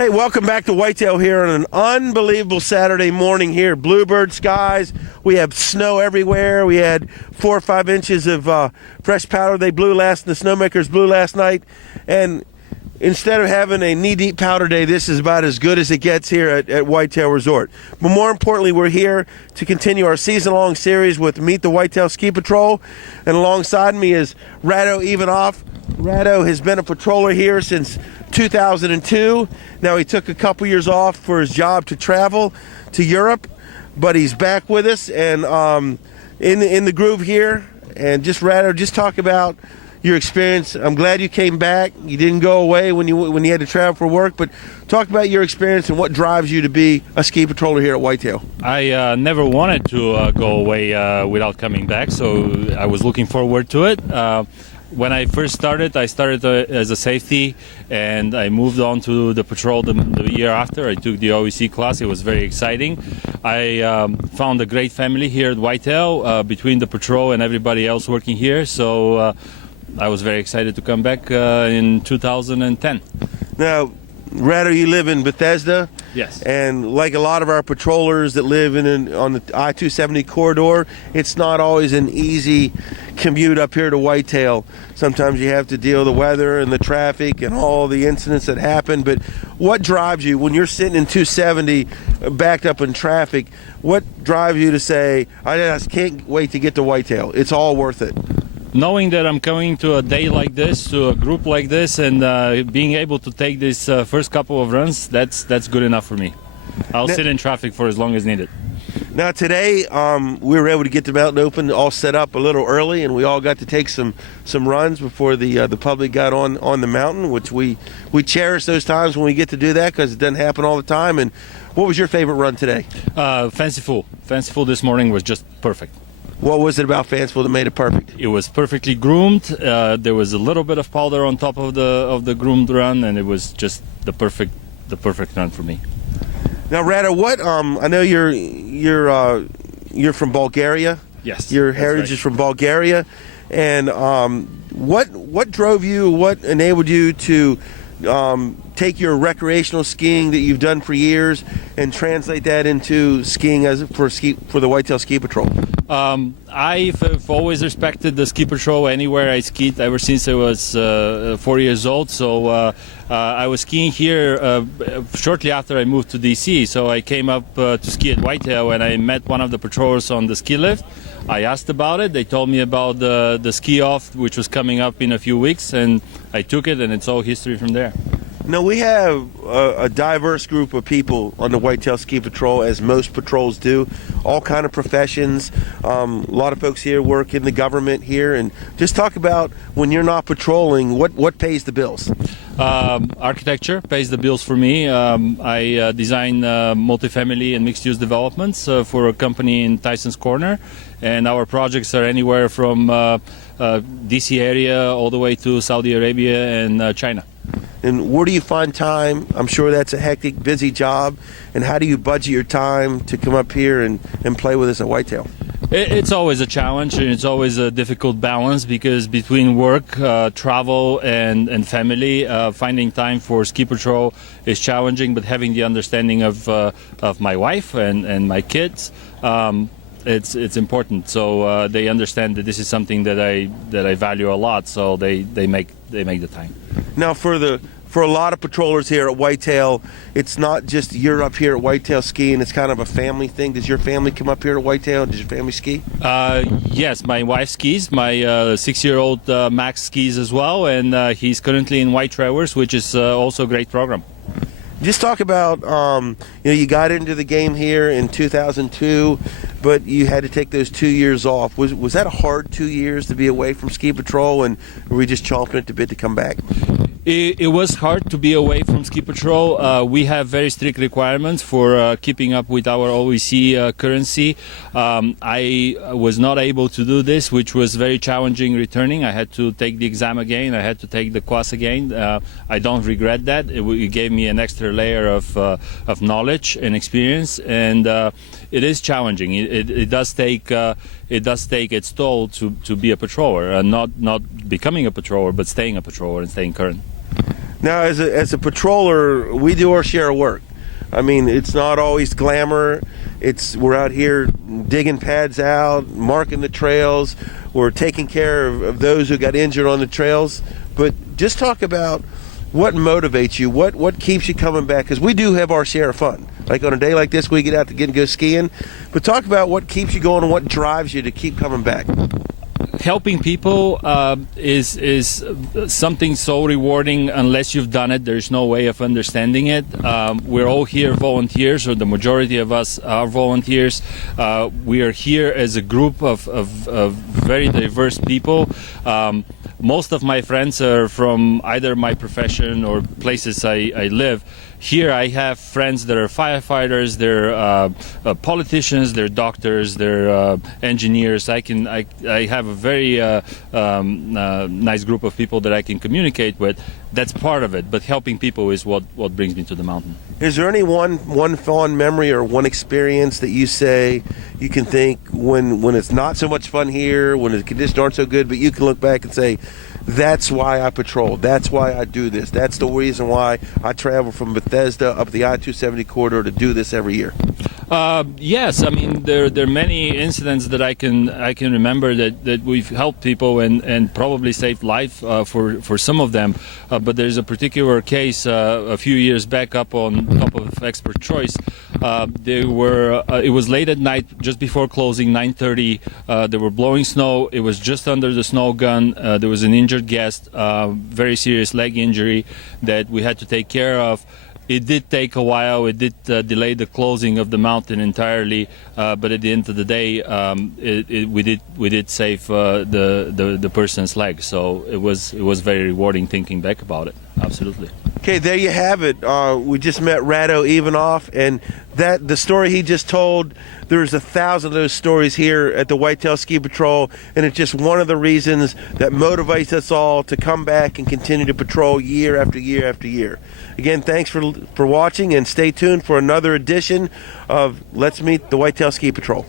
Hey, welcome back to Whitetail here on an unbelievable Saturday morning here. Bluebird skies. We have snow everywhere. We had 4 or 5 inches of fresh powder. They blew the snowmakers blew last night. And instead of having a knee-deep powder day, this is about as good as it gets here at Whitetail Resort. But more importantly, we're here to continue our season-long series with Meet the Whitetail Ski Patrol. And alongside me is Rado Ivanov. Rado has been a patroller here since 2002. Now he took a couple years off for his job to travel to Europe, but he's back with us and in the groove here. And just Rado, just talk about your experience. I'm glad you came back. You didn't go away when you had to travel for work, but talk about your experience and what drives you to be a ski patroller here at Whitetail. I never wanted to go away without coming back, so I was looking forward to it. When I first started, I started as a safety, and I moved on to the patrol the year after. I took the OEC class. It was very exciting. I found a great family here at Whitetail between the patrol and everybody else working here, so I was very excited to come back in 2010. Now, Rado, you live in Bethesda. Yes. And like a lot of our patrollers that live on the I-270 corridor, it's not always an easy commute up here to Whitetail. Sometimes you have to deal with the weather and the traffic and all the incidents that happen. But what drives you when you're sitting in 270 backed up in traffic? What drives you to say, I just can't wait to get to Whitetail? It's all worth it. Knowing that I'm coming to a day like this, to a group like this, and being able to take this first couple of runs, that's good enough for me. I'll sit in traffic for as long as needed. Now today, we were able to get the mountain open all set up a little early, and we all got to take some runs before the public got on the mountain, which we cherish those times when we get to do that because it doesn't happen all the time. And what was your favorite run today? Fanciful. Fanciful this morning was just perfect. What was it about Fanciful that made it perfect? It was perfectly groomed. There was a little bit of powder on top of the groomed run, and it was just the perfect run for me. Now, Rado, what? I know you're from Bulgaria. Yes. Your heritage is from Bulgaria, and what drove you? What enabled you to take your recreational skiing that you've done for years and translate that into skiing for the Whitetail Ski Patrol? I've always respected the ski patrol anywhere I skied ever since I was 4 years old. So I was skiing here shortly after I moved to DC. So I came up to ski at Whitetail, and I met one of the patrollers on the ski lift. I asked about it. They told me about the ski off, which was coming up in a few weeks, and I took it, and it's all history from there. Now, we have a diverse group of people on the Whitetail Ski Patrol, as most patrols do, all kind of professions. A lot of folks here work in the government here. And just talk about, when you're not patrolling, what pays the bills? Architecture pays the bills for me. I design multifamily and mixed-use developments for a company in Tyson's Corner, and our projects are anywhere from DC area all the way to Saudi Arabia and China. And where do you find time? I'm sure that's a hectic, busy job. And how do you budget your time to come up here and play with us at Whitetail? It's always a challenge, and it's always a difficult balance, because between work, travel, and family, finding time for ski patrol is challenging. But having the understanding of my wife and my kids, it's important. So they understand that this is something that I value a lot. So they make the time. Now, for a lot of patrollers here at Whitetail, it's not just you're up here at Whitetail skiing. It's kind of a family thing. Does your family come up here at Whitetail? Does your family ski? Yes, my wife skis. My 6-year-old Max skis as well, and he's currently in White Traverse, which is also a great program. Just talk about, you got into the game here in 2002, but you had to take those 2 years off. Was that a hard 2 years to be away from ski patrol, and were we just chomping at the bit to come back? It was hard to be away from ski patrol. We have very strict requirements for keeping up with our OEC currency. I was not able to do this, which was very challenging returning. I had to take the exam again. I had to take the class again. I don't regret that. It gave me an extra layer of knowledge and experience, and it is challenging. It does take its toll to be a patroller, not becoming a patroller, but staying a patroller and staying current. Now, as a patroller, we do our share of work. I mean, it's not always glamour. We're out here digging pads out, marking the trails. We're taking care of those who got injured on the trails. But just talk about what motivates you, what keeps you coming back, because we do have our share of fun. Like on a day like this, we get out to go skiing. But talk about what keeps you going and what drives you to keep coming back. Helping people is something so rewarding. Unless you've done it, there's no way of understanding it. We're all here volunteers, or the majority of us are volunteers. We are here as a group of very diverse people. Most of my friends are from either my profession or places I live. Here I have friends that are firefighters, they're politicians, they're doctors, they're engineers. I have a very nice group of people that I can communicate with. That's part of it, but helping people is what brings me to the mountain. Is there any one fond memory or one experience that you say you can think when it's not so much fun here, when the conditions aren't so good, but you can look back and say, that's why I patrol, that's why I do this, that's the reason why I travel from Bethesda up the I-270 corridor to do this every year? Yes, I mean there are many incidents that I can remember that we've helped people and probably saved life for some of them. But there's a particular case a few years back up on top of Expert Choice. It was late at night, just before closing, 9:30. They were blowing snow. It was just under the snow gun. There was an injured guest, very serious leg injury that we had to take care of. It did take a while. It did delay the closing of the mountain entirely, but at the end of the day, we did save the person's leg. So it was very rewarding thinking back about it. Absolutely. Okay, there you have it. We just met Rado Ivanov, and the story he just told, there's 1,000 of those stories here at the Whitetail Ski Patrol, and it's just one of the reasons that motivates us all to come back and continue to patrol year after year after year. Again, thanks for watching, and stay tuned for another edition of Let's Meet the Whitetail Ski Patrol.